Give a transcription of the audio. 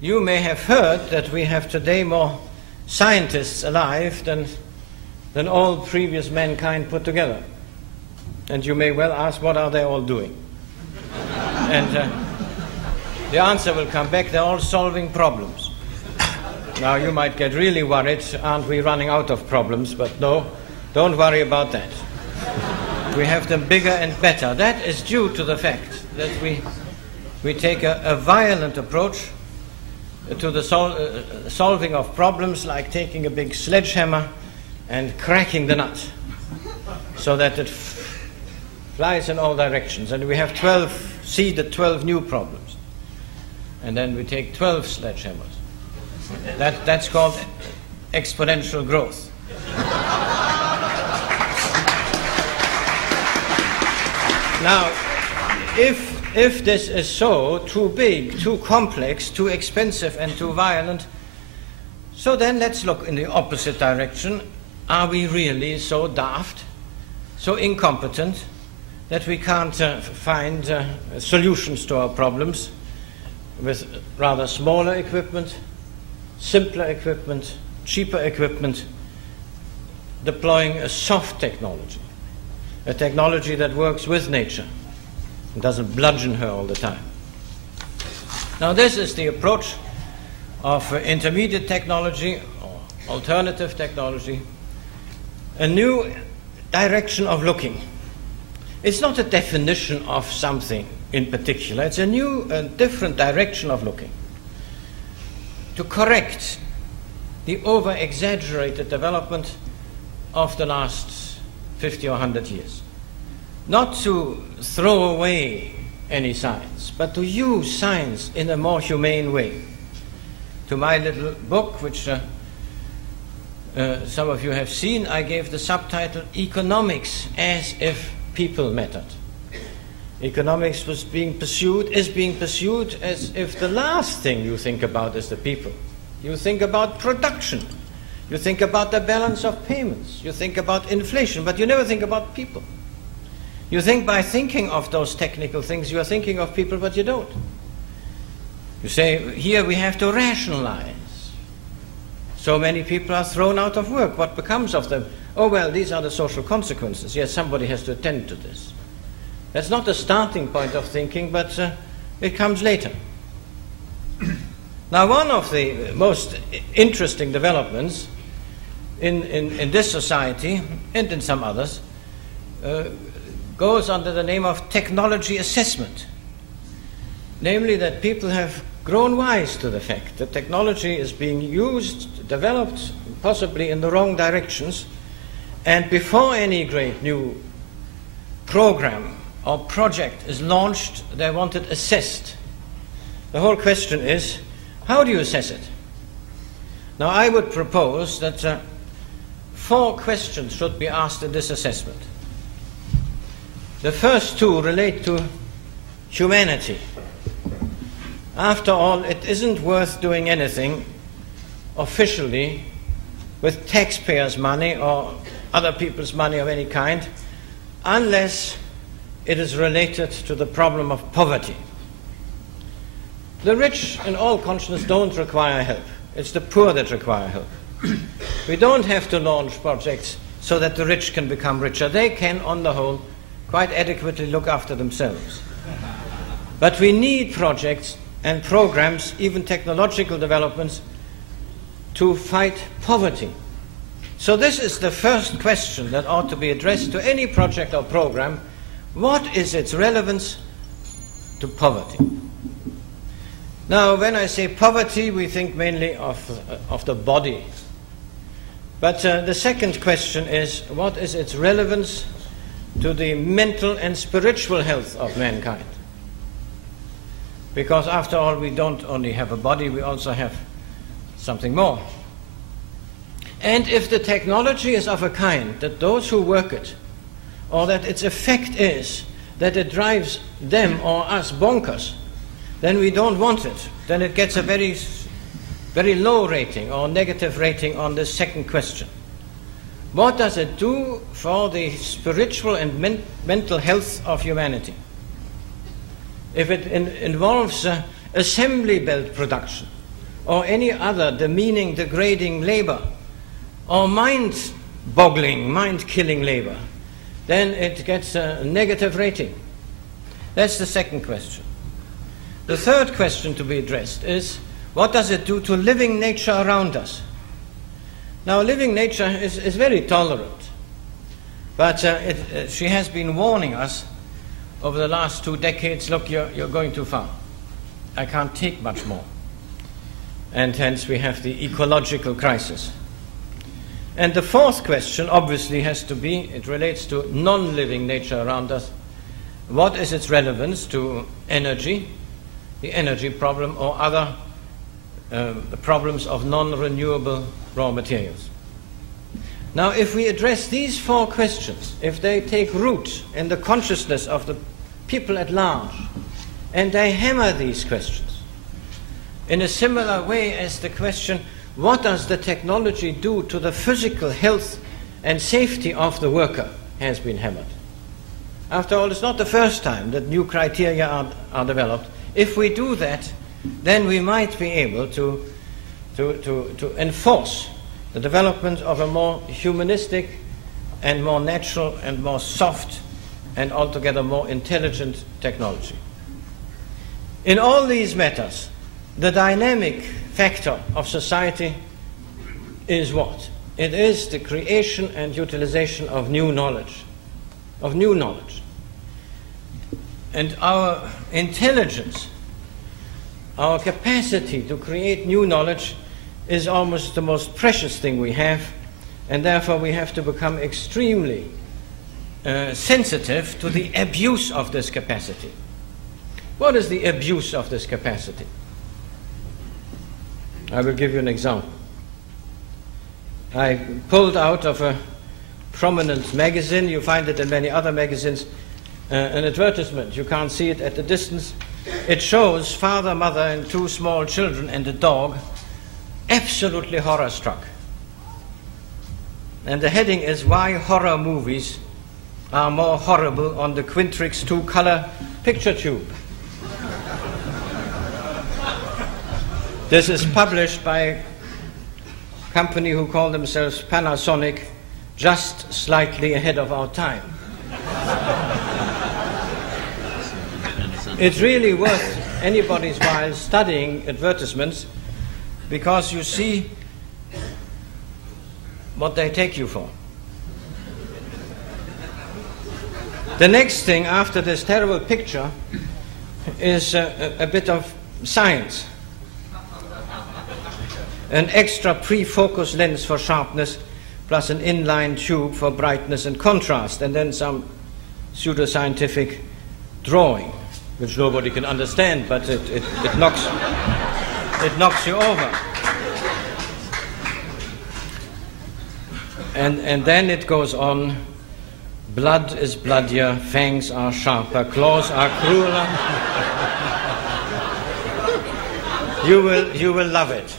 You may have heard that we have today more scientists alive than all previous mankind put together. And you may well ask, what are they all doing? And the answer will come back, they're all solving problems. Now you might get really worried, aren't we running out of problems? But no, don't worry about that. We have them bigger and better. That is due to the fact that we take a violent approach to the solving of problems, like taking a big sledgehammer and cracking the nut so that it flies in all directions. And we have seeded 12 new problems. And then we take 12 sledgehammers. That's called exponential growth. Now, if this is so, too big, too complex, too expensive, and too violent, so then let's look in the opposite direction. Are we really so daft, so incompetent, that we can't find solutions to our problems with rather smaller equipment, simpler equipment, cheaper equipment, deploying a soft technology, a technology that works with nature and doesn't bludgeon her all the time? Now this is the approach of intermediate technology or alternative technology, a new direction of looking. It's not a definition of something in particular, it's a new and different direction of looking to correct the over-exaggerated development of the last 50 or 100 years. Not to throw away any science, but to use science in a more humane way. To my little book, which some of you have seen, I gave the subtitle, Economics as if People Mattered. Economics is being pursued as if the last thing you think about is the people. You think about production. You think about the balance of payments. You think about inflation, but you never think about people. You think by thinking of those technical things, you are thinking of people, but you don't. You say, here we have to rationalize. So many people are thrown out of work. What becomes of them? Oh, well, these are the social consequences. Yes, somebody has to attend to this. That's not the starting point of thinking, but it comes later. Now, one of the most interesting developments in this society, and in some others, goes under the name of technology assessment. Namely, that people have grown wise to the fact that technology is being used, developed, possibly in the wrong directions, and before any great new program or project is launched, they want it assessed. The whole question is, how do you assess it? Now, I would propose that 4 questions should be asked in this assessment. The first 2 relate to humanity. After all, it isn't worth doing anything officially with taxpayers' money or other people's money of any kind unless it is related to the problem of poverty. The rich, in all conscience, don't require help. It's the poor that require help. We don't have to launch projects so that the rich can become richer. They can, on the whole, quite adequately look after themselves. But we need projects and programs, even technological developments, to fight poverty. So this is the first question that ought to be addressed to any project or program. What is its relevance to poverty? Now, when I say poverty, we think mainly of the body. But the second question is, what is its relevance to the mental and spiritual health of mankind? Because after all, we don't only have a body, we also have something more. And if the technology is of a kind that those who work it, or that its effect is that it drives them or us bonkers, then we don't want it. Then it gets a very, very low rating or negative rating on the second question. What does it do for the spiritual and mental health of humanity? If it involves assembly belt production, or any other demeaning, degrading labor, or mind-boggling, mind-killing labor, then it gets a negative rating. That's the second question. The third question to be addressed is, what does it do to living nature around us? Now, living nature is very tolerant, but she has been warning us over the last 2 decades, look, you're going too far. I can't take much more. And hence we have the ecological crisis. And the fourth question obviously has to be, it relates to non-living nature around us. What is its relevance to energy, the energy problem, or other problems of non-renewable raw materials? Now, if we address these 4 questions, if they take root in the consciousness of the people at large, and they hammer these questions in a similar way as the question, what does the technology do to the physical health and safety of the worker, has been hammered. After all, it's not the first time that new criteria are developed. If we do that, then we might be able to enforce the development of a more humanistic and more natural and more soft and altogether more intelligent technology. In all these matters, the dynamic factor of society is what? It is the creation and utilization of new knowledge, And our intelligence, our capacity to create new knowledge is almost the most precious thing we have, and therefore we have to become extremely sensitive to the abuse of this capacity. What is the abuse of this capacity? I will give you an example. I pulled out of a prominent magazine, you find it in many other magazines, an advertisement. You can't see it at the distance. It shows father, mother, and 2 small children and a dog, absolutely horror-struck. And the heading is, "Why Horror Movies Are More Horrible on the Quintrix 2-Color Picture Tube." This is published by a company who call themselves Panasonic, just slightly ahead of our time. It's really worth anybody's while studying advertisements, because you see what they take you for. The next thing after this terrible picture is a bit of science. An extra pre-focus lens for sharpness, plus an inline tube for brightness and contrast, and then some pseudoscientific drawing, which nobody can understand, but it knocks you over. And then it goes on, blood is bloodier, fangs are sharper, claws are crueler. You will love it.